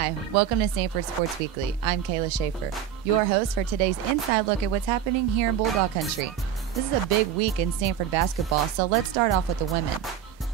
Hi, welcome to Samford Sports Weekly. I'm Kayla Schaefer, your host for today's inside look at what's happening here in Bulldog Country. This is a big week in Samford basketball, so let's start off with the women.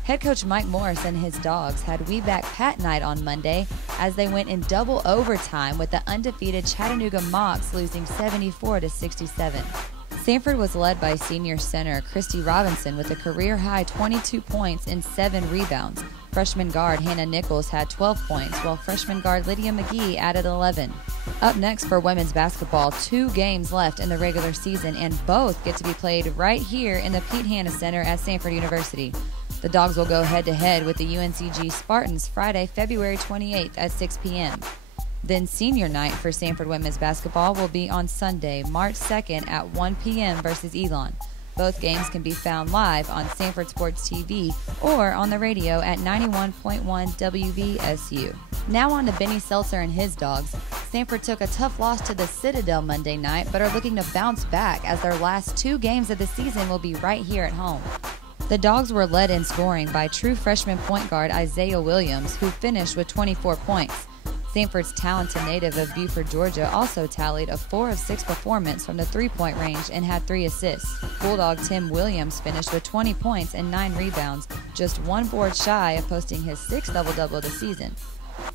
Head coach Mike Morris and his Dogs had We Back Pat night on Monday as they went in double overtime with the undefeated Chattanooga Mocs losing 74-67. Samford was led by senior center Christy Robinson with a career-high 22 points and 7 rebounds. Freshman guard Hannah Nichols had 12 points, while freshman guard Lydia McGee added 11. Up next for women's basketball, 2 games left in the regular season, and both get to be played right here in the Pete Hanna Center at Samford University. The Dogs will go head-to-head with the UNCG Spartans Friday, February 28th at 6 p.m. Then senior night for Samford women's basketball will be on Sunday, March 2nd at 1 p.m. versus Elon. Both games can be found live on Samford Sports TV or on the radio at 91.1 WVSU. Now on to Benny Seltzer and his Dogs. Samford took a tough loss to the Citadel Monday night, but are looking to bounce back as their last 2 games of the season will be right here at home. The Dogs were led in scoring by true freshman point guard Isaiah Williams, who finished with 24 points. Samford's talented native of Buford, Georgia, also tallied a 4 of 6 performance from the three-point range and had 3 assists. Bulldog Tim Williams finished with 20 points and 9 rebounds, just 1 board shy of posting his 6th double-double of the season.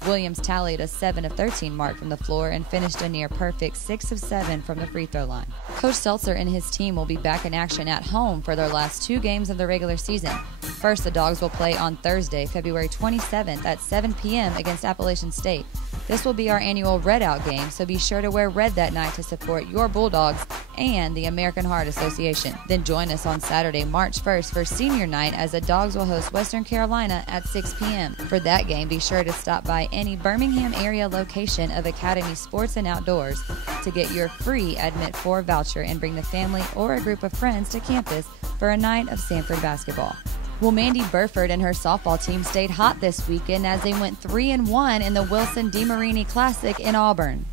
Williams tallied a 7 of 13 mark from the floor and finished a near-perfect 6 of 7 from the free throw line. Coach Seltzer and his team will be back in action at home for their last 2 games of the regular season. First, the Dogs will play on Thursday, February 27th at 7 p.m. against Appalachian State. This will be our annual Red Out game, so be sure to wear red that night to support your Bulldogs and the American Heart Association. Then join us on Saturday, March 1st for senior night as the Dogs will host Western Carolina at 6 p.m. For that game, be sure to stop by any Birmingham area location of Academy Sports and Outdoors to get your free Admit 4 voucher and bring the family or a group of friends to campus for a night of Samford basketball. Well, Mandy Burford and her softball team stayed hot this weekend as they went 3-1 in the Wilson DeMarini Classic in Auburn.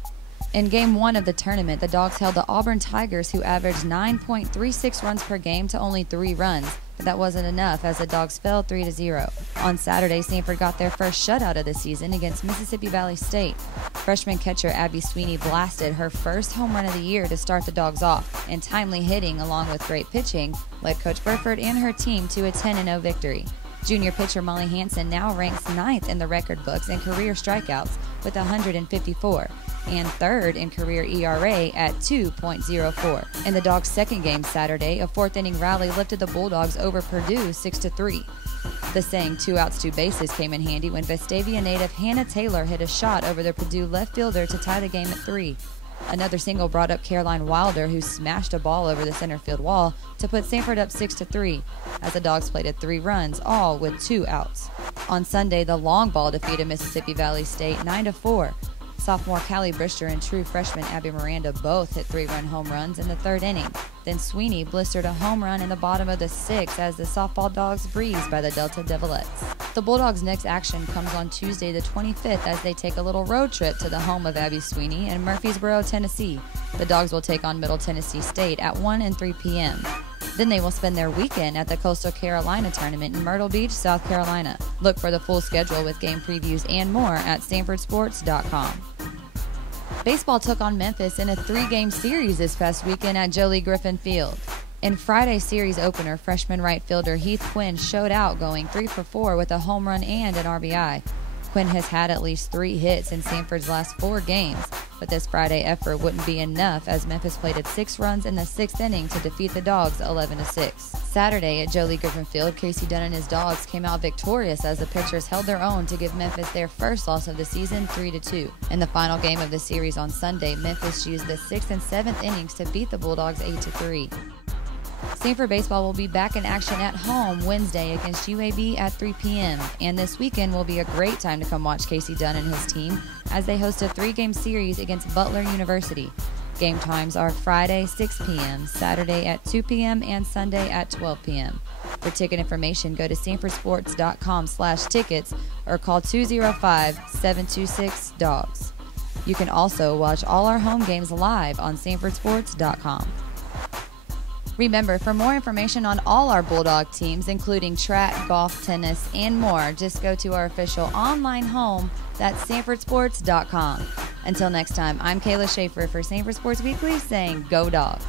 In Game 1 of the tournament, the Dogs held the Auburn Tigers, who averaged 9.36 runs per game, to only 3 runs. But that wasn't enough as the Dogs fell 3-0. On Saturday, Samford got their first shutout of the season against Mississippi Valley State. Freshman catcher Abby Sweeney blasted her first home run of the year to start the Dogs off, and timely hitting along with great pitching led Coach Burford and her team to a 10-0 victory. Junior pitcher Molly Hansen now ranks 9th in the record books in career strikeouts with 154, and 3rd in career ERA at 2.04. In the Dogs' second game Saturday, a 4th-inning rally lifted the Bulldogs over Purdue 6-3. The saying 2 outs, 2 bases came in handy when Vestavia native Hannah Taylor hit a shot over the Purdue left fielder to tie the game at 3. Another single brought up Caroline Wilder, who smashed a ball over the center field wall to put Samford up 6-3, as the Dogs plated 3 runs, all with 2 outs. On Sunday, the long ball defeated Mississippi Valley State 9-4. Sophomore Callie Brister and true freshman Abby Miranda both hit 3-run home runs in the 3rd inning. Then Sweeney blistered a home run in the bottom of the 6th as the softball Dogs breezed by the Delta Devilettes. The Bulldogs' next action comes on Tuesday the 25th as they take a little road trip to the home of Abby Sweeney in Murfreesboro, Tennessee. The Dogs will take on Middle Tennessee State at 1 and 3 p.m. Then they will spend their weekend at the Coastal Carolina Tournament in Myrtle Beach, South Carolina. Look for the full schedule with game previews and more at SamfordSports.com. Baseball took on Memphis in a 3-game series this past weekend at Jolie Griffin Field. In Friday's series opener, freshman right fielder Heath Quinn showed out, going 3 for 4 with a home run and an RBI. Quinn has had at least 3 hits in Samford's last 4 games, but this Friday effort wouldn't be enough as Memphis plated 6 runs in the 6th inning to defeat the Dogs 11-6. Saturday at Jolie Griffin Field, Casey Dunn and his Dogs came out victorious as the pitchers held their own to give Memphis their first loss of the season 3-2. In the final game of the series on Sunday, Memphis used the 6th and 7th innings to beat the Bulldogs 8-3. Samford baseball will be back in action at home Wednesday against UAB at 3 p.m. And this weekend will be a great time to come watch Casey Dunn and his team as they host a 3-game series against Butler University. Game times are Friday 6 p.m., Saturday at 2 p.m., and Sunday at 12 p.m. For ticket information, go to SamfordSports.com/tickets or call 205-726-DOGS. You can also watch all our home games live on SamfordSports.com. Remember, for more information on all our Bulldog teams, including track, golf, tennis, and more, just go to our official online home, that's SamfordSports.com. Until next time, I'm Kayla Schaefer for Samford Sports Weekly saying, Go Dogs!